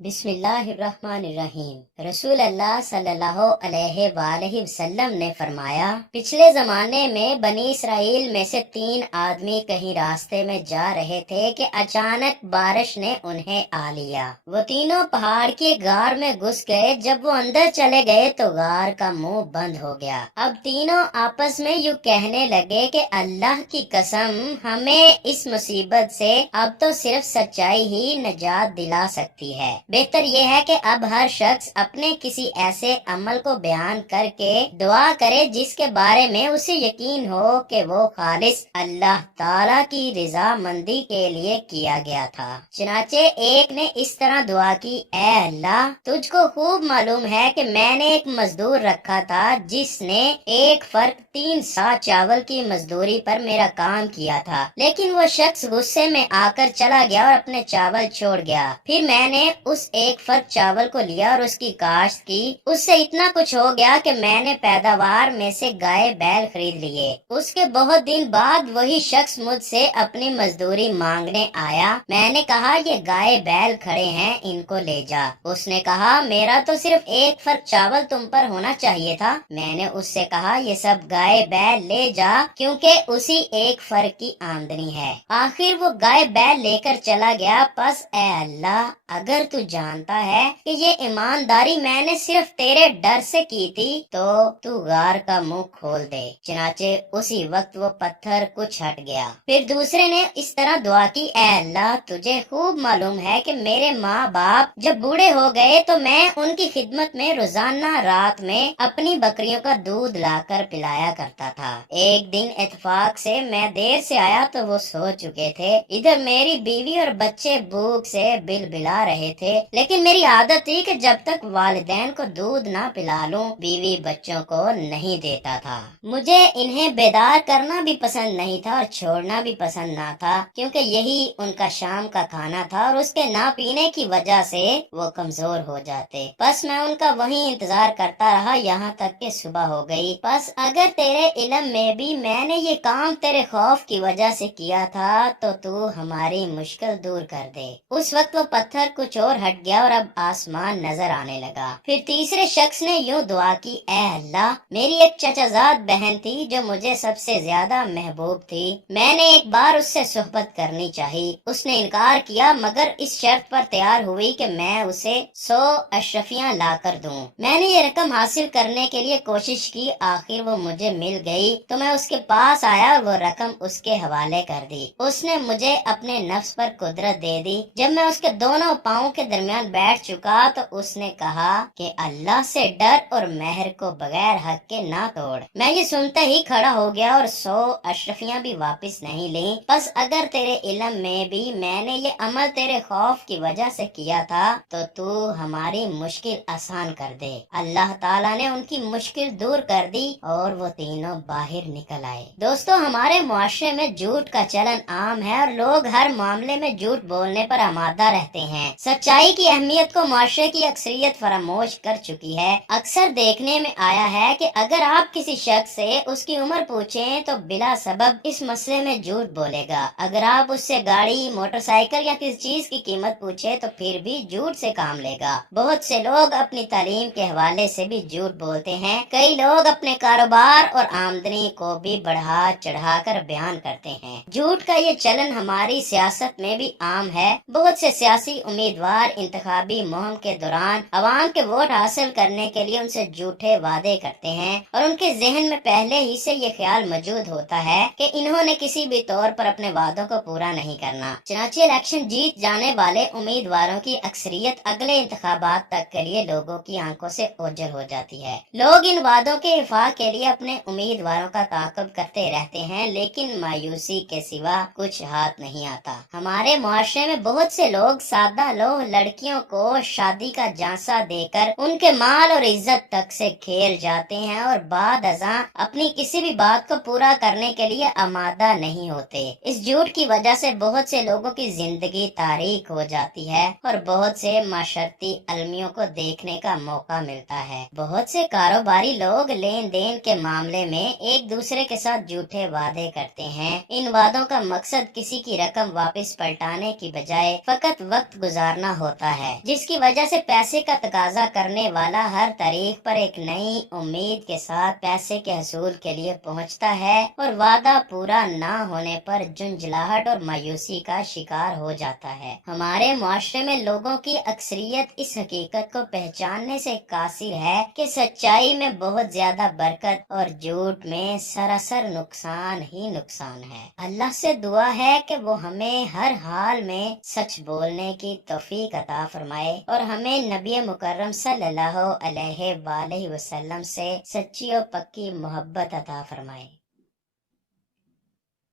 بسم اللہ الرحمن الرحیم۔ رسول اللہ صلی اللہ علیہ وآلہ وسلم نے فرمایا، پچھلے زمانے میں بنی اسرائیل میں سے 3 آدمی کہیں راستے میں جا رہے تھے کہ اچانک بارش نے انہیں آ لیا۔ وہ تینوں پہاڑ کی غار میں گھس گئے۔ جب وہ اندر چلے گئے تو غار کا منہ بند ہو گیا۔ اب تینوں آپس میں یوں کہنے لگے کہ اللہ کی قسم، ہمیں اس مصیبت سے اب تو صرف سچائی ہی نجات دلا سکتی ہے۔ بہتر یہ ہے کہ اب ہر شخص اپنے کسی ایسے عمل کو بیان کر کے دعا کرے جس کے بارے میں اسے یقین ہو کہ وہ خالص اللہ تعالی کی رضا مندی کے لیے کیا گیا تھا۔ چنانچہ ایک نے اس طرح دعا کی، اے اللہ، تجھ کو خوب معلوم ہے کہ میں نے ایک مزدور رکھا تھا جس نے 1 فرق 3 سا چاول کی مزدوری پر میرا کام کیا تھا، لیکن وہ شخص غصے میں آ کر چلا گیا اور اپنے چاول چھوڑ گیا۔ پھر میں نے اس 1 فرق چاول کو لیا اور اس کی کاشت کی۔ اس سے اتنا کچھ ہو گیا کہ میں نے پیداوار میں سے گائے بیل خرید لیے۔ اس کے بہت دن بعد وہی شخص مجھ سے اپنی مزدوری مانگنے آیا۔ میں نے کہا، یہ گائے بیل کھڑے ہیں، ان کو لے جا۔ اس نے کہا، میرا تو صرف 1 فرق چاول تم پر ہونا چاہیے تھا۔ میں نے اس سے کہا، یہ سب گائے بیل لے جا، کیونکہ اسی 1 فرق کی آمدنی ہے۔ آخر وہ گائے بیل لے کر چلا گیا۔ پس اے اللہ، اگر تو جانتا ہے کہ یہ ایمانداری میں نے صرف تیرے ڈر سے کی تھی تو غار کا منہ کھول دے۔ چنانچہ اسی وقت وہ پتھر کچھ ہٹ گیا۔ پھر دوسرے نے اس طرح دعا کی، اے اللہ، تجھے خوب معلوم ہے کہ میرے ماں باپ جب بوڑھے ہو گئے تو میں ان کی خدمت میں روزانہ رات میں اپنی بکریوں کا دودھ لا کر پلایا کرتا تھا۔ ایک دن اتفاق سے میں دیر سے آیا تو وہ سو چکے تھے۔ ادھر میری بیوی اور بچے بھوک سے بلبلا رہے تھے، لیکن میری عادت تھی کہ جب تک والدین کو دودھ نہ پلا لوں بیوی بچوں کو نہیں دیتا تھا۔ مجھے انہیں بیدار کرنا بھی پسند نہیں تھا اور چھوڑنا بھی پسند نہ تھا، کیونکہ یہی ان کا شام کا کھانا تھا اور اس کے نہ پینے کی وجہ سے وہ کمزور ہو جاتے۔ بس میں ان کا وہیں انتظار کرتا رہا یہاں تک کہ صبح ہو گئی۔ بس اگر تیرے علم میں بھی میں نے یہ کام تیرے خوف کی وجہ سے کیا تھا تو ہماری مشکل دور کر دے۔ اس وقت وہ پتھر کچھ اور ہٹ گیا اور اب آسمان نظر آنے لگا۔ پھر تیسرے شخص نے یوں دعا کی، اے اللہ، میری ایک چچا زاد بہن تھی جو مجھے سب سے زیادہ محبوب تھی۔ میں نے ایک بار اس سے صحبت کرنی چاہی، اس نے انکار کیا، مگر اس شرط پر تیار ہوئی کہ میں اسے 100 اشرفیاں لا کر دوں۔ میں نے یہ رقم حاصل کرنے کے لیے کوشش کی، آخر وہ مجھے مل گئی تو میں اس کے پاس آیا اور وہ رقم اس کے حوالے کر دی۔ اس نے مجھے اپنے نفس پر قدرت دے دی۔ جب میں اس کے دونوں پاؤں کے درمیان بیٹھ چکا تو اس نے کہا کہ اللہ سے ڈر اور مہر کو بغیر حق کے نہ توڑ۔ میں یہ سنتے ہی کھڑا ہو گیا اور 100 اشرفیاں بھی واپس نہیں لیں۔ بس اگر تیرے علم میں بھی میں نے یہ عمل تیرے خوف کی وجہ سے کیا تھا تو ہماری مشکل آسان کر دے۔ اللہ تعالیٰ نے ان کی مشکل دور کر دی اور وہ تینوں باہر نکل آئے۔ دوستو، ہمارے معاشرے میں جھوٹ کا چلن عام ہے اور لوگ ہر معاملے میں جھوٹ بولنے پر آمادہ رہتے ہیں۔ سچائی کی اہمیت کو معاشرے کی اکثریت فراموش کر چکی ہے۔ اکثر دیکھنے میں آیا ہے کہ اگر آپ کسی شخص سے اس کی عمر پوچھیں تو بلا سبب اس مسئلے میں جھوٹ بولے گا۔ اگر آپ اس سے گاڑی، موٹر سائیکل یا کسی چیز کی قیمت پوچھے تو پھر بھی جھوٹ سے کام لے گا۔ بہت سے لوگ اپنی تعلیم کے حوالے سے بھی جھوٹ بولتے ہیں۔ کئی لوگ اپنے کاروبار اور آمدنی کو بھی بڑھا چڑھا کر بیان کرتے ہیں۔ جھوٹ کا یہ چلن ہماری سیاست میں بھی عام ہے۔ بہت سے سیاسی امیدوار انتخابی مہم کے دوران عوام کے ووٹ حاصل کرنے کے لیے ان سے جھوٹے وعدے کرتے ہیں اور ان کے ذہن میں پہلے ہی سے یہ خیال موجود ہوتا ہے کہ انہوں نے کسی بھی طور پر اپنے وعدوں کو پورا نہیں کرنا۔ چنانچہ الیکشن جیت جانے والے امیدواروں کی اکثریت اگلے انتخابات تک کے لیے لوگوں کی آنکھوں سے اوجھل ہو جاتی ہے۔ لوگ ان وعدوں کے احاطے کے لیے اپنے امیدواروں کا تعاقب کرتے رہتے ہیں، لیکن مایوسی کے سوا کچھ ہاتھ نہیں آتا۔ ہمارے معاشرے میں بہت سے لوگ سادہ لوہ لڑکیوں کو شادی کا جھانسا دے کر ان کے مال اور عزت تک سے کھیل جاتے ہیں اور بعد ازاں اپنی کسی بھی بات کو پورا کرنے کے لیے آمادہ نہیں ہوتے۔ اس جھوٹ کی وجہ سے بہت سے لوگوں کی زندگی تاریک ہو جاتی ہے اور بہت سے معاشرتی المیوں کو دیکھنے کا موقع ملتا ہے۔ بہت سے کاروباری لوگ لین دین کے معاملے میں ایک دوسرے کے ساتھ جھوٹے وعدے کرتے ہیں۔ ان وعدوں کا مقصد کسی کی رقم واپس پلٹانے کی بجائے فقط وقت گزارنا ہوتا ہے، جس کی وجہ سے پیسے کا تقاضا کرنے والا ہر طریق پر ایک نئی امید کے ساتھ پیسے کے حصول کے لیے پہنچتا ہے اور وعدہ پورا نہ ہونے پر جھنجھلاہٹ اور مایوسی کا شکار ہو جاتا ہے۔ ہمارے معاشرے میں لوگوں کی اکثریت اس حقیقت کو پہچاننے سے قاصر ہے کہ سچائی میں بہت زیادہ برکت اور جھوٹ میں سراسر نقصان ہی نقصان ہے۔ اللہ سے دعا ہے کہ وہ ہمیں ہر حال میں سچ بولنے کی توفیق عطا فرمائے اور ہمیں نبی مکرم صلی اللہ علیہ وآلہ وسلم سے سچی اور پکی محبت عطا فرمائے۔